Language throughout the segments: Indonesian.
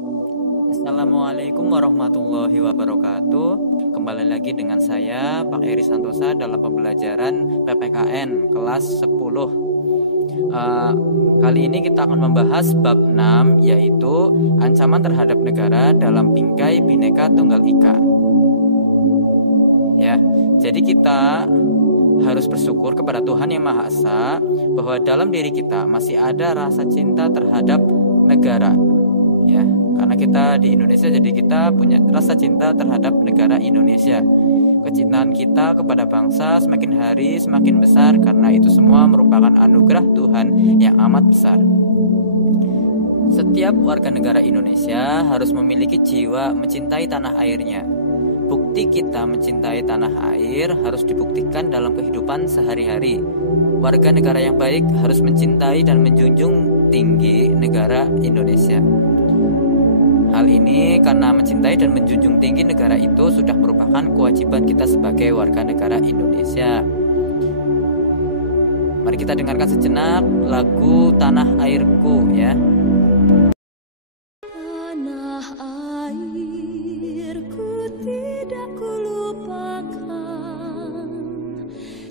Assalamualaikum warahmatullahi wabarakatuh. Kembali lagi dengan saya Pak Eri Santosa dalam pembelajaran PPKN kelas 10. Kali ini kita akan membahas bab 6, yaitu ancaman terhadap negara dalam bingkai Bhinneka Tunggal Ika. Ya, jadi kita harus bersyukur kepada Tuhan Yang Maha Esa bahwa dalam diri kita masih ada rasa cinta terhadap negara. Ya, karena kita di Indonesia, jadi kita punya rasa cinta terhadap negara Indonesia. Kecintaan kita kepada bangsa semakin hari semakin besar karena itu semua merupakan anugerah Tuhan yang amat besar. Setiap warga negara Indonesia harus memiliki jiwa mencintai tanah airnya. Bukti kita mencintai tanah air harus dibuktikan dalam kehidupan sehari-hari. Warga negara yang baik harus mencintai dan menjunjung tinggi negara Indonesia. Hal ini karena mencintai dan menjunjung tinggi negara itu sudah merupakan kewajiban kita sebagai warga negara Indonesia. Mari kita dengarkan sejenak lagu Tanah Airku ya. Tanah airku tidak kulupakan,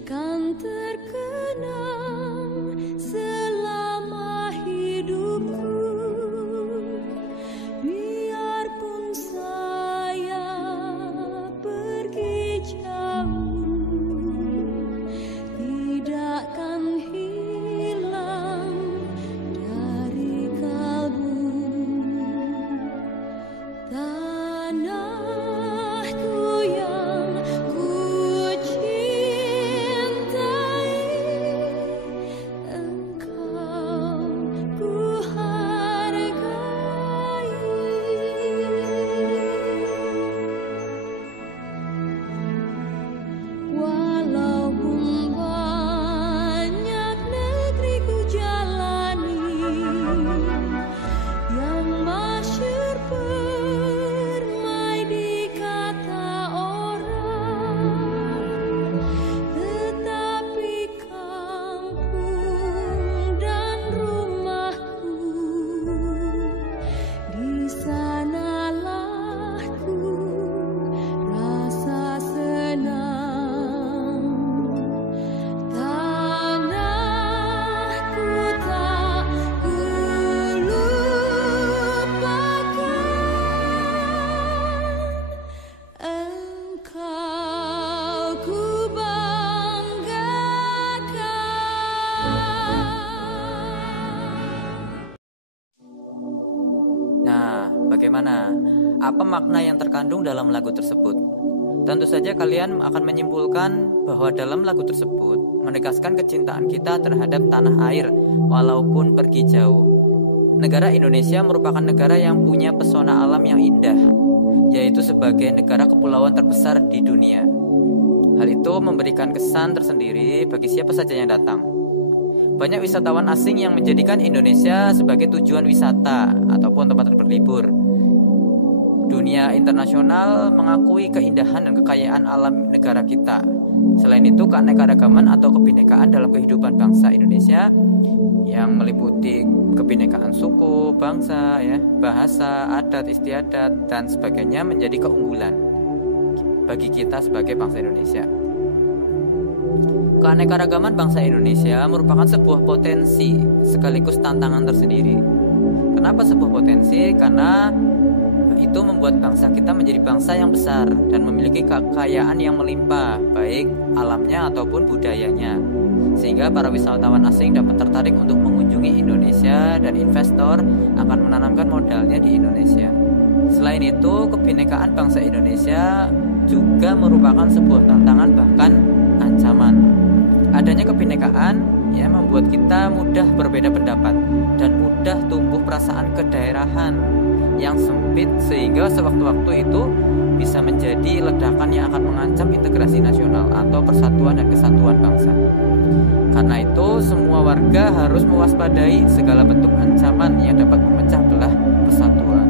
kan terkenang selama hidupku. Biarpun saya pergi jauh, tidakkan hilang dari kalbu. Tanahku yang ku cintai, engkau ku hargai. Walaupun banyak negeri ku jalani yang masyhur permai di kata orang, tetapi kampung dan rumahku, di sanalah ku rasa senang. Tanahku tak kulupakan, engkau ku banggakan. Nah, bagaimana? Apa makna yang terkandung dalam lagu tersebut? Tentu saja kalian akan menyimpulkan bahwa dalam lagu tersebut menegaskan kecintaan kita terhadap tanah air walaupun pergi jauh. Negara Indonesia merupakan negara yang punya pesona alam yang indah, yaitu sebagai negara kepulauan terbesar di dunia. Hal itu memberikan kesan tersendiri bagi siapa saja yang datang. Banyak wisatawan asing yang menjadikan Indonesia sebagai tujuan wisata ataupun tempat berlibur. Dunia internasional mengakui keindahan dan kekayaan alam negara kita. Selain itu, keanekaragaman atau kebinekaan dalam kehidupan bangsa Indonesia yang meliputi kebinekaan suku, bangsa, ya, bahasa, adat, istiadat, dan sebagainya menjadi keunggulan bagi kita sebagai bangsa Indonesia. Keanekaragaman bangsa Indonesia merupakan sebuah potensi sekaligus tantangan tersendiri. Kenapa sebuah potensi? Karena itu membuat bangsa kita menjadi bangsa yang besar dan memiliki kekayaan yang melimpah, baik alamnya ataupun budayanya, sehingga para wisatawan asing dapat tertarik untuk mengunjungi Indonesia dan investor akan menanamkan modalnya di Indonesia. Selain itu, kebinekaan bangsa Indonesia juga merupakan sebuah tantangan bahkan ancaman. Adanya kebinekaan ya membuat kita mudah berbeda pendapat dan mudah tumbuh perasaan kedaerahan yang sempit, sehingga sewaktu-waktu itu bisa menjadi ledakan yang akan mengancam integrasi nasional atau persatuan dan kesatuan bangsa. Karena itu, semua warga harus mewaspadai segala bentuk ancaman yang dapat memecah belah persatuan.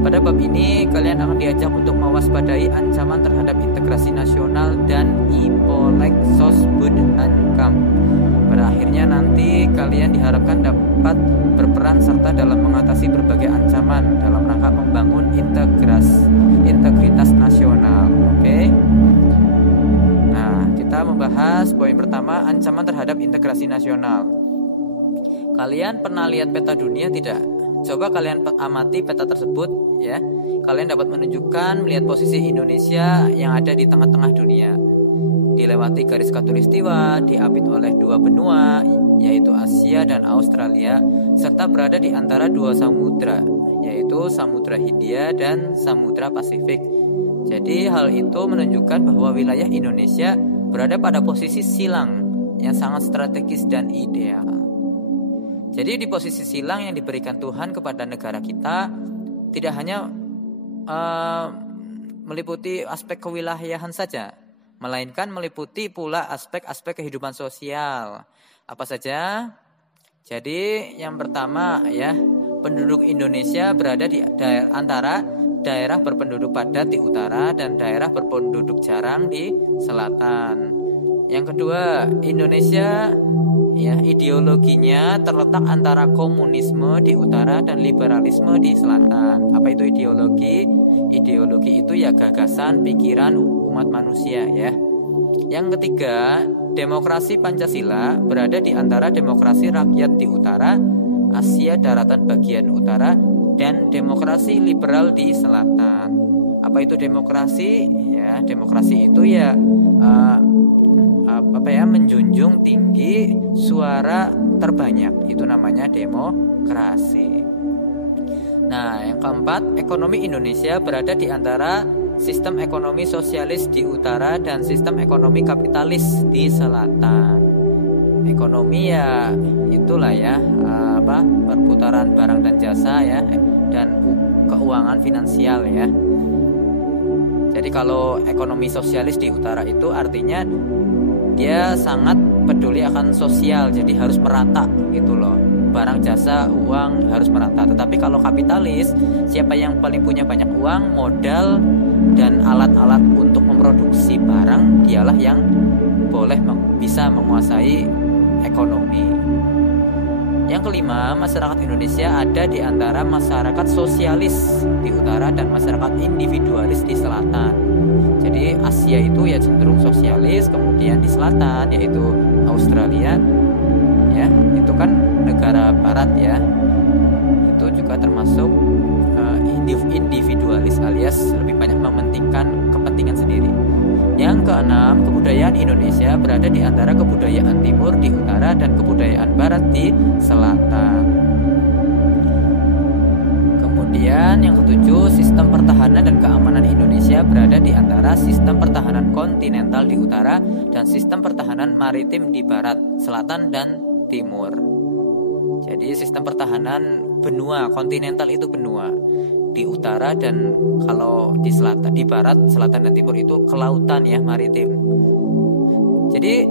Pada bab ini, kalian akan diajak untuk mewaspadai ancaman terhadap integrasi nasional dan Ipolek Sosbud Ankam. Pada akhirnya nanti kalian diharapkan dapat dapat berperan serta dalam mengatasi berbagai ancaman dalam rangka membangun integritas nasional. Oke. Nah, kita membahas poin pertama, ancaman terhadap integrasi nasional. Kalian pernah lihat peta dunia tidak? Coba kalian amati peta tersebut ya. Kalian dapat menunjukkan melihat posisi Indonesia yang ada di tengah-tengah dunia. Dilewati garis khatulistiwa, diapit oleh dua benua, yaitu Asia dan Australia, serta berada di antara dua samudra, yaitu Samudra Hindia dan Samudra Pasifik. Jadi hal itu menunjukkan bahwa wilayah Indonesia berada pada posisi silang yang sangat strategis dan ideal. Jadi di posisi silang yang diberikan Tuhan kepada negara kita tidak hanya meliputi aspek kewilayahan saja, melainkan meliputi pula aspek-aspek kehidupan sosial. Apa saja? Jadi yang pertama ya, penduduk Indonesia berada di antara daerah berpenduduk padat di utara dan daerah berpenduduk jarang di selatan. Yang kedua, Indonesia ya ideologinya terletak antara komunisme di utara dan liberalisme di selatan. Apa itu ideologi? Ideologi itu ya gagasan, pikiran umat manusia ya. Yang ketiga, demokrasi Pancasila berada di antara demokrasi rakyat di utara, Asia daratan bagian utara, dan demokrasi liberal di selatan. Apa itu demokrasi? Ya, demokrasi itu ya menjunjung tinggi suara terbanyak. Itu namanya demokrasi. Nah, yang keempat, ekonomi Indonesia berada di antara sistem ekonomi sosialis di utara dan sistem ekonomi kapitalis di selatan. Ekonomi ya itulah ya perputaran barang dan jasa ya, dan keuangan finansial ya. Jadi kalau ekonomi sosialis di utara itu artinya dia sangat peduli akan sosial, jadi harus merata gitu loh. Barang, jasa, uang harus merata. Tetapi kalau kapitalis, siapa yang paling punya banyak uang, modal, dan alat-alat untuk memproduksi barang, dialah yang boleh bisa menguasai ekonomi. Yang kelima, masyarakat Indonesia ada di antara masyarakat sosialis di utara dan masyarakat individualis di selatan. Jadi Asia itu ya cenderung sosialis, kemudian di selatan yaitu Australia ya, itu kan negara barat ya. Itu juga termasuk individualis alias lebih banyak mementingkan kepentingan sendiri. Yang keenam, kebudayaan Indonesia berada di antara kebudayaan timur di utara dan kebudayaan barat di selatan. Kemudian yang ketujuh, sistem pertahanan dan keamanan Indonesia berada di antara sistem pertahanan kontinental di utara dan sistem pertahanan maritim di barat, selatan, dan timur. Jadi sistem pertahanan benua, kontinental itu benua di utara, dan kalau di selatan, di barat, selatan dan timur itu kelautan ya, maritim. Jadi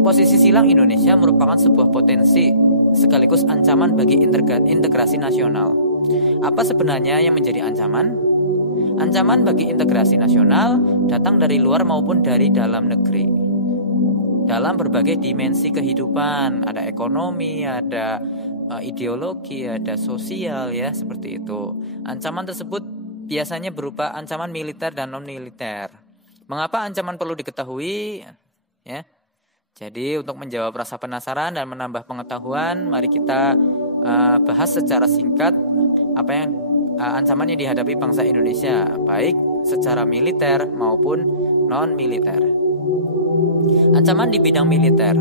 posisi silang Indonesia merupakan sebuah potensi sekaligus ancaman bagi integrasi nasional. Apa sebenarnya yang menjadi ancaman? Ancaman bagi integrasi nasional datang dari luar maupun dari dalam negeri. Dalam berbagai dimensi kehidupan, ada ekonomi, ada ideologi, ada sosial ya, seperti itu. Ancaman tersebut biasanya berupa ancaman militer dan non-militer. Mengapa ancaman perlu diketahui? Ya. Jadi untuk menjawab rasa penasaran dan menambah pengetahuan, mari kita bahas secara singkat apa yang ancaman yang dihadapi bangsa Indonesia, baik secara militer maupun non-militer. Ancaman di bidang militer.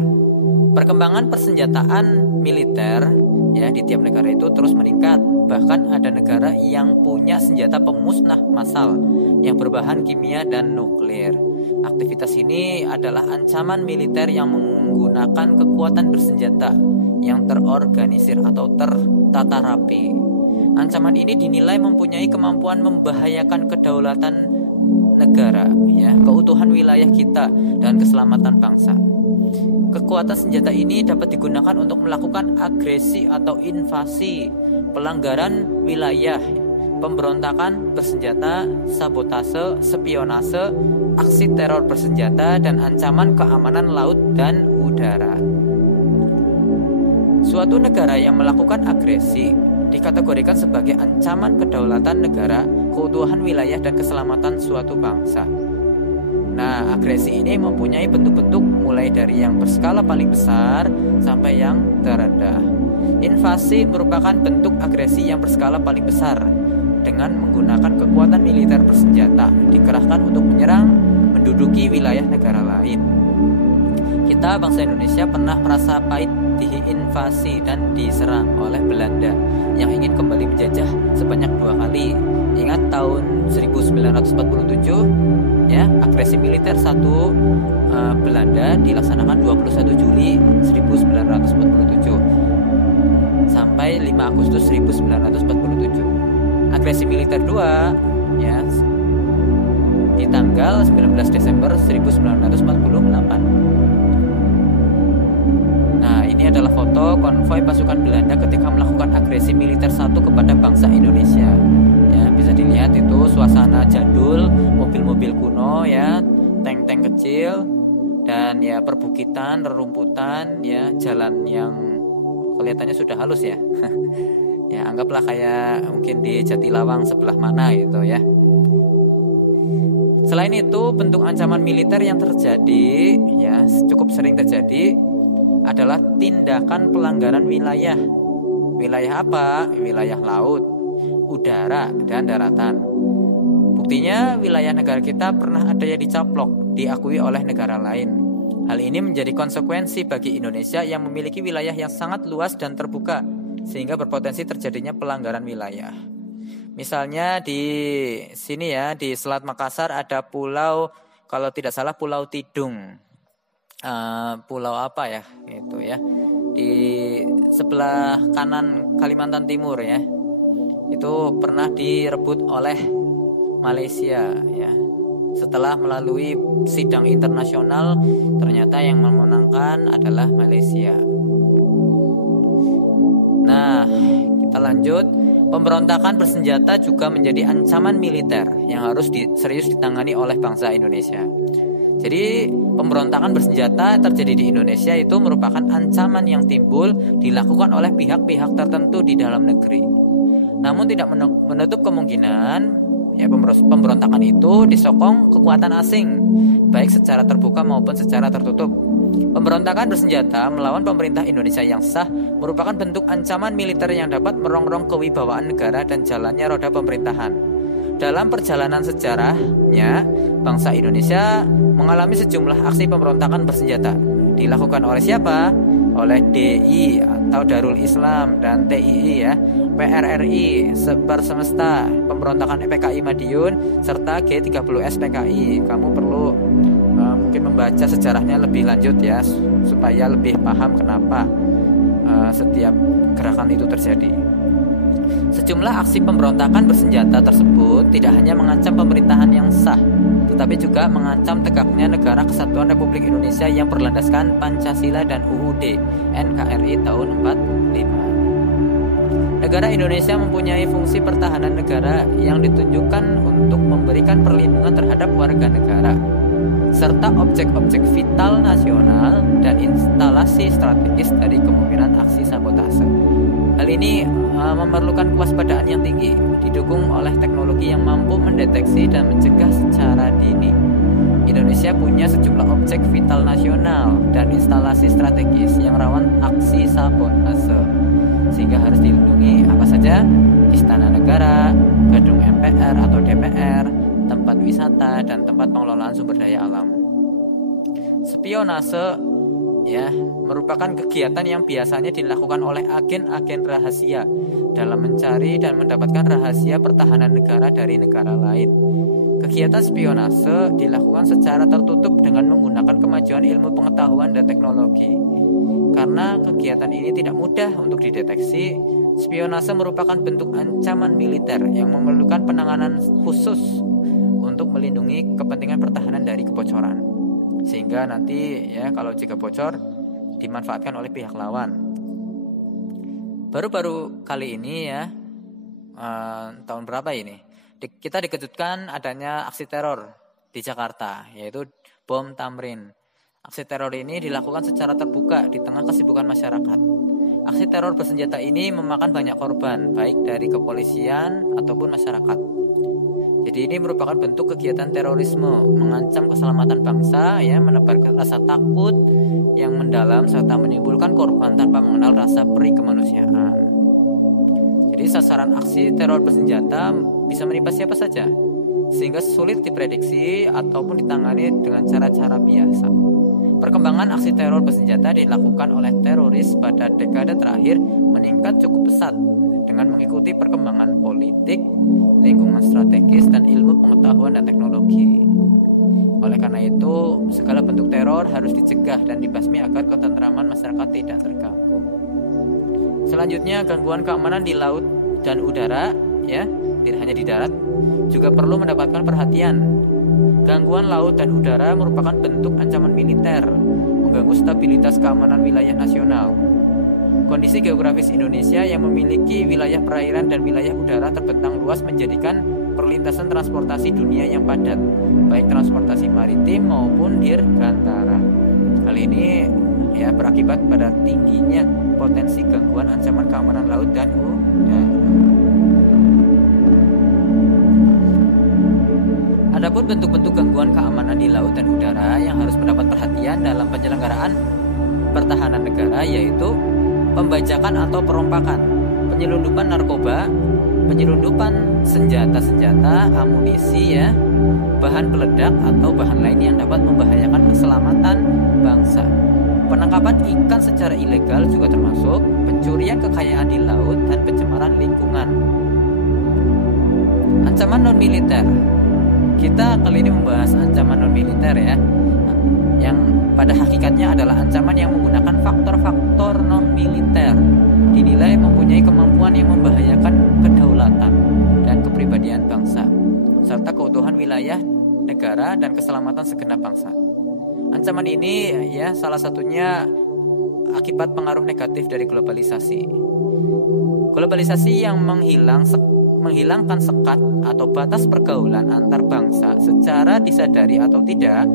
Perkembangan persenjataan militer ya di tiap negara itu terus meningkat. Bahkan ada negara yang punya senjata pemusnah massal yang berbahan kimia dan nuklir. Aktivitas ini adalah ancaman militer yang menggunakan kekuatan bersenjata yang terorganisir atau tertata rapi. Ancaman ini dinilai mempunyai kemampuan membahayakan kedaulatan negara, ya, keutuhan wilayah kita dan keselamatan bangsa. Kekuatan senjata ini dapat digunakan untuk melakukan agresi atau invasi, pelanggaran wilayah, pemberontakan bersenjata, sabotase, spionase, aksi teror bersenjata, dan ancaman keamanan laut dan udara. Suatu negara yang melakukan agresi dikategorikan sebagai ancaman kedaulatan negara, keutuhan wilayah, dan keselamatan suatu bangsa. Nah, agresi ini mempunyai bentuk-bentuk mulai dari yang berskala paling besar sampai yang terendah. Invasi merupakan bentuk agresi yang berskala paling besar dengan menggunakan kekuatan militer bersenjata dikerahkan untuk menyerang, menduduki wilayah negara lain. Kita bangsa Indonesia pernah merasa pahit diinvasi dan diserang oleh Belanda yang ingin kembali menjajah sebanyak 2 kali. Ingat tahun 1947 ya, agresi militer Belanda dilaksanakan 21 Juli 1947 sampai 5 Agustus 1947. Agresi militer 2 ya di tanggal 19 Desember 1948. Nah, ini adalah foto konvoi pasukan Belanda ketika melakukan agresi militer 1 kepada bangsa Indonesia. Ya, bisa dilihat itu suasana jadul, mobil-mobil kuno ya, tank-tank kecil, dan ya perbukitan, rerumputan, ya jalan yang kelihatannya sudah halus ya. Ya, anggaplah kayak mungkin di Jatilawang sebelah mana gitu ya. Selain itu, bentuk ancaman militer yang terjadi ya cukup sering terjadi adalah tindakan pelanggaran wilayah. Wilayah apa? Wilayah laut, udara, dan daratan. Buktinya wilayah negara kita pernah ada yang dicaplok, diakui oleh negara lain. Hal ini menjadi konsekuensi bagi Indonesia yang memiliki wilayah yang sangat luas dan terbuka, sehingga berpotensi terjadinya pelanggaran wilayah. Misalnya di sini ya, di Selat Makassar ada pulau, kalau tidak salah Pulau Tidung. Pulau apa ya itu ya, di sebelah kanan Kalimantan Timur ya, itu pernah direbut oleh Malaysia ya. Setelah melalui sidang internasional, ternyata yang memenangkan adalah Malaysia. Nah, kita lanjut. Pemberontakan bersenjata juga menjadi ancaman militer yang harus serius ditangani oleh bangsa Indonesia. Jadi pemberontakan bersenjata terjadi di Indonesia itu merupakan ancaman yang timbul dilakukan oleh pihak-pihak tertentu di dalam negeri. Namun tidak menutup kemungkinan ya pemberontakan itu disokong kekuatan asing, baik secara terbuka maupun secara tertutup. Pemberontakan bersenjata melawan pemerintah Indonesia yang sah merupakan bentuk ancaman militer yang dapat merongrong kewibawaan negara dan jalannya roda pemerintahan. Dalam perjalanan sejarahnya, bangsa Indonesia mengalami sejumlah aksi pemberontakan bersenjata. Dilakukan oleh siapa? Oleh DI atau Darul Islam dan TII ya, PRRI, Sebar Semesta, pemberontakan PKI Madiun, serta G30S PKI. Kamu perlu mungkin membaca sejarahnya lebih lanjut ya, supaya lebih paham kenapa setiap gerakan itu terjadi. Sejumlah aksi pemberontakan bersenjata tersebut tidak hanya mengancam pemerintahan yang sah, tetapi juga mengancam tegaknya Negara Kesatuan Republik Indonesia yang berlandaskan Pancasila dan UUD NKRI tahun 45. Negara Indonesia mempunyai fungsi pertahanan negara yang ditunjukkan untuk memberikan perlindungan terhadap warga negara, serta objek-objek vital nasional dan instalasi strategis dari kemungkinan aksi sabotase. Hal ini memerlukan kewaspadaan yang tinggi, didukung oleh teknologi yang mampu mendeteksi dan mencegah secara dini. Indonesia punya sejumlah objek vital nasional dan instalasi strategis yang rawan aksi sabotase, sehingga harus dilindungi. Apa saja? Istana Negara, gedung MPR atau DPR, tempat wisata, dan tempat pengelolaan sumber daya alam. Spionase ya merupakan kegiatan yang biasanya dilakukan oleh agen-agen rahasia dalam mencari dan mendapatkan rahasia pertahanan negara dari negara lain. Kegiatan spionase dilakukan secara tertutup dengan menggunakan kemajuan ilmu pengetahuan dan teknologi. Karena kegiatan ini tidak mudah untuk dideteksi, spionase merupakan bentuk ancaman militer yang memerlukan penanganan khusus untuk melindungi kepentingan pertahanan dari kebocoran. Sehingga nanti ya kalau jika bocor dimanfaatkan oleh pihak lawan. Baru-baru kali ini ya, tahun berapa ini? Kita dikejutkan adanya aksi teror di Jakarta, yaitu bom Tamrin. Aksi teror ini dilakukan secara terbuka di tengah kesibukan masyarakat. Aksi teror bersenjata ini memakan banyak korban, baik dari kepolisian ataupun masyarakat. Jadi ini merupakan bentuk kegiatan terorisme, mengancam keselamatan bangsa, ya, menebar rasa takut yang mendalam serta menimbulkan korban tanpa mengenal rasa perih kemanusiaan. Jadi sasaran aksi teror bersenjata bisa menimpa siapa saja, sehingga sulit diprediksi ataupun ditangani dengan cara-cara biasa. Perkembangan aksi teror bersenjata dilakukan oleh teroris pada dekade terakhir meningkat cukup pesat dengan mengikuti perkembangan politik, lingkungan strategis, dan ilmu pengetahuan dan teknologi. Oleh karena itu, segala bentuk teror harus dicegah dan dibasmi agar ketentraman masyarakat tidak terganggu. Selanjutnya, gangguan keamanan di laut dan udara, ya, tidak hanya di darat, juga perlu mendapatkan perhatian. Gangguan laut dan udara merupakan bentuk ancaman militer, mengganggu stabilitas keamanan wilayah nasional. Kondisi geografis Indonesia yang memiliki wilayah perairan dan wilayah udara terbentang luas menjadikan perlintasan transportasi dunia yang padat, baik transportasi maritim maupun dirgantara. Hal ini, ya, berakibat pada tingginya potensi gangguan ancaman keamanan laut dan udara. Adapun bentuk-bentuk gangguan keamanan di laut dan udara yang harus mendapat perhatian dalam penyelenggaraan pertahanan negara yaitu pembajakan atau perompakan, penyelundupan narkoba, penyelundupan senjata-senjata, amunisi, ya, bahan peledak atau bahan lain yang dapat membahayakan keselamatan bangsa. Penangkapan ikan secara ilegal juga termasuk, pencurian kekayaan di laut, dan pencemaran lingkungan. Ancaman non-militer. Kita kali ini membahas ancaman non-militer, ya, yang pada hakikatnya adalah ancaman yang menggunakan faktor-faktor non-militer, dinilai mempunyai kemampuan yang membahayakan kedaulatan dan kepribadian bangsa, serta keutuhan wilayah negara dan keselamatan segenap bangsa. Ancaman ini, ya, salah satunya akibat pengaruh negatif dari globalisasi. Globalisasi yang menghilangkan sekat atau batas pergaulan antar bangsa secara disadari atau tidak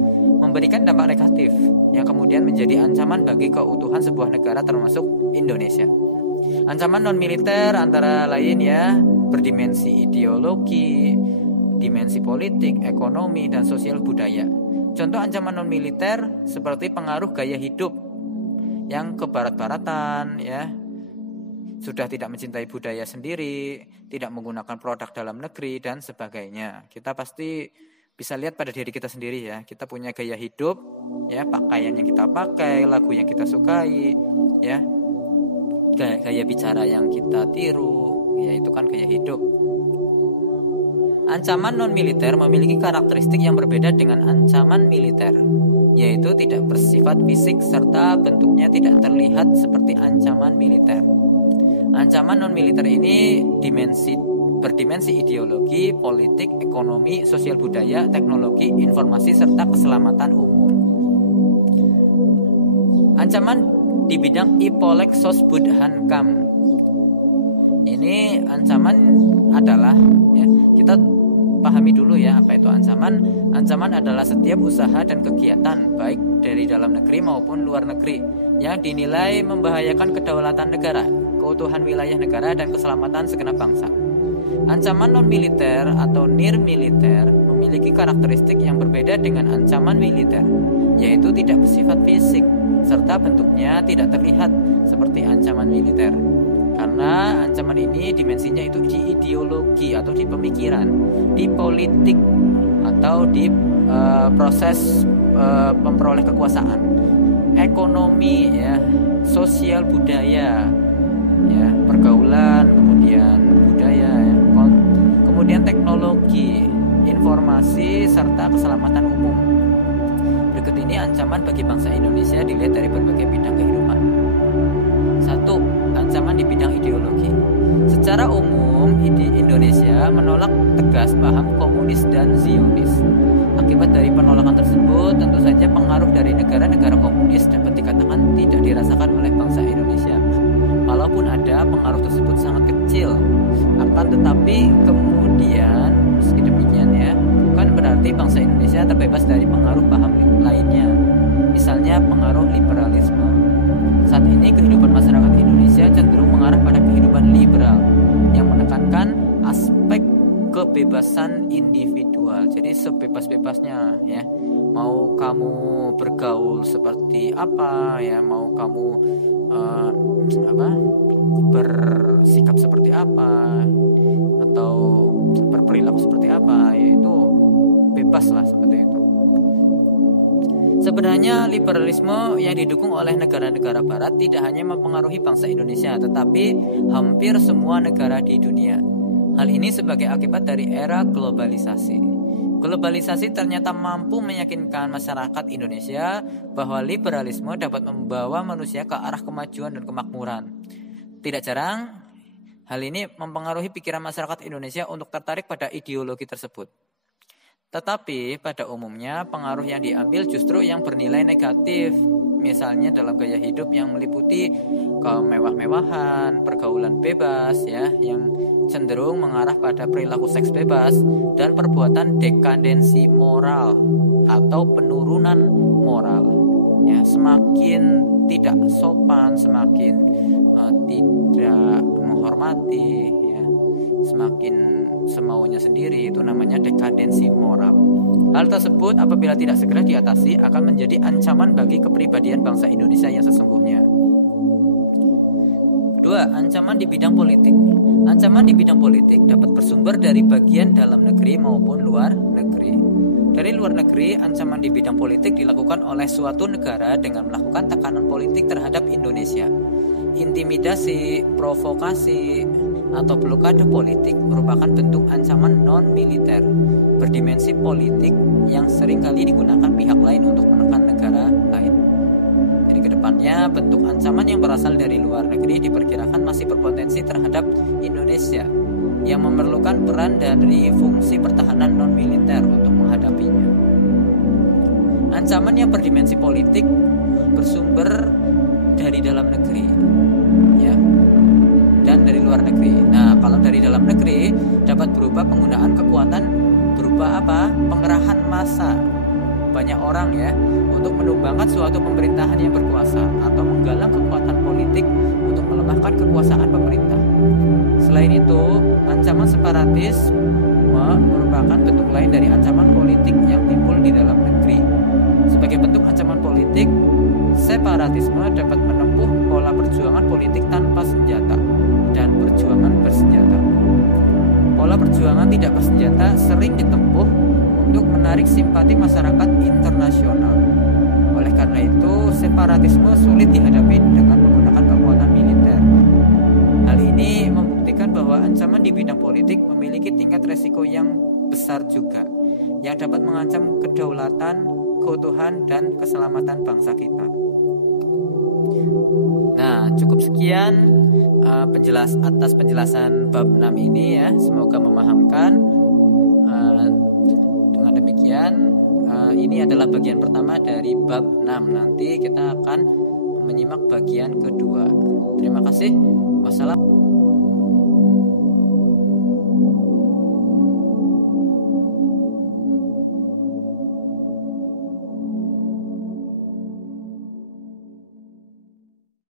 memberikan dampak negatif yang kemudian menjadi ancaman bagi keutuhan sebuah negara termasuk Indonesia. Ancaman non-militer antara lain, ya, berdimensi ideologi, dimensi politik, ekonomi, dan sosial budaya. Contoh ancaman non-militer seperti pengaruh gaya hidup yang kebarat-baratan, ya, sudah tidak mencintai budaya sendiri, tidak menggunakan produk dalam negeri, dan sebagainya. Kita pasti bisa lihat pada diri kita sendiri, ya. Kita punya gaya hidup, ya, pakaian yang kita pakai, lagu yang kita sukai, ya, gaya bicara yang kita tiru, ya, itu kan gaya hidup. Ancaman non-militer memiliki karakteristik yang berbeda dengan ancaman militer, yaitu tidak bersifat fisik serta bentuknya tidak terlihat seperti ancaman militer. Ancaman non-militer ini berdimensi ideologi, politik, ekonomi, sosial budaya, teknologi, informasi, serta keselamatan umum. Ancaman di bidang Ipolek Sosbud Hankam. Ini ancaman adalah, ya, kita pahami dulu, ya, apa itu ancaman. Ancaman adalah setiap usaha dan kegiatan baik dari dalam negeri maupun luar negeri yang dinilai membahayakan kedaulatan negara, keutuhan wilayah negara, dan keselamatan segenap bangsa. Ancaman non-militer atau nir-militer memiliki karakteristik yang berbeda dengan ancaman militer, yaitu tidak bersifat fisik serta bentuknya tidak terlihat seperti ancaman militer. Karena ancaman ini dimensinya itu di ideologi atau di pemikiran, di politik atau di proses memperoleh kekuasaan, ekonomi, ya, sosial budaya, ya, pergaulan, kemudian budaya, ya, kemudian teknologi, informasi, serta keselamatan umum. Berikut ini ancaman bagi bangsa Indonesia dilihat dari berbagai bidang kehidupan. 1. Ancaman di bidang ideologi. Secara umum, Indonesia menolak tegas paham komunis dan Zionis. Akibat dari penolakan tersebut, tentu saja pengaruh dari negara-negara komunis dapat dikatakan tidak dirasakan oleh bangsa Indonesia. Walaupun ada, pengaruh tersebut sangat kecil. Akan tetapi kemudian, meski demikian, ya, bukan berarti bangsa Indonesia terbebas dari pengaruh paham lainnya. Misalnya pengaruh liberalisme. Saat ini kehidupan masyarakat Indonesia cenderung mengarah pada kehidupan liberal yang menekankan aspek kebebasan individual. Jadi sebebas-bebasnya ya. Mau kamu bergaul seperti apa ya, mau kamu bersikap seperti apa atau berperilaku seperti apa, yaitu bebas lah seperti itu. Sebenarnya liberalisme yang didukung oleh negara-negara barat tidak hanya mempengaruhi bangsa Indonesia, tetapi hampir semua negara di dunia. Hal ini sebagai akibat dari era globalisasi. Globalisasi ternyata mampu meyakinkan masyarakat Indonesia bahwa liberalisme dapat membawa manusia ke arah kemajuan dan kemakmuran. Tidak jarang, hal ini mempengaruhi pikiran masyarakat Indonesia untuk tertarik pada ideologi tersebut. Tetapi pada umumnya pengaruh yang diambil justru yang bernilai negatif. Misalnya dalam gaya hidup yang meliputi kemewah-mewahan, pergaulan bebas ya, yang cenderung mengarah pada perilaku seks bebas dan perbuatan dekadensi moral atau penurunan moral. Ya, semakin tidak sopan, semakin tidak menghormati ya, semakin semaunya sendiri, itu namanya dekadensi moral. Hal tersebut apabila tidak segera diatasi akan menjadi ancaman bagi kepribadian bangsa Indonesia yang sesungguhnya. Kedua, ancaman di bidang politik. Ancaman di bidang politik dapat bersumber dari bagian dalam negeri maupun luar negeri. Dari luar negeri, ancaman di bidang politik dilakukan oleh suatu negara dengan melakukan tekanan politik terhadap Indonesia. Intimidasi, provokasi, atau blokade politik merupakan bentuk ancaman non-militer berdimensi politik yang seringkali digunakan pihak lain untuk menekan negara lain. Jadi kedepannya bentuk ancaman yang berasal dari luar negeri diperkirakan masih berpotensi terhadap Indonesia yang memerlukan peran dari fungsi pertahanan non-militer untuk menghadapinya. Ancaman yang berdimensi politik bersumber dari dalam negeri ya, dan dari luar negeri. Nah, kalau dari dalam negeri dapat berupa penggunaan kekuatan berupa apa? Pengerahan massa banyak orang ya untuk menumbangkan suatu pemerintahan yang berkuasa atau menggalang kekuatan politik untuk melemahkan kekuasaan pemerintah. Selain itu, ancaman separatis merupakan bentuk lain dari ancaman politik yang timbul di dalam negeri. Sebagai bentuk ancaman politik, separatisme dapat menempuh pola perjuangan politik tanpa senjata dan perjuangan bersenjata. Pola perjuangan tidak bersenjata sering ditempuh untuk menarik simpati masyarakat internasional. Oleh karena itu, separatisme sulit dihadapi dengan menggunakan kekuatan militer. Hal ini membuktikan bahwa ancaman di bidang politik memiliki tingkat resiko yang besar juga, yang dapat mengancam kedaulatan, keutuhan, dan keselamatan bangsa kita. Nah, cukup sekian atas penjelasan bab 6 ini ya. Semoga memahamkan. Dengan demikian, ini adalah bagian pertama dari bab 6. Nanti kita akan menyimak bagian kedua. Terima kasih. Wassalamualaikum.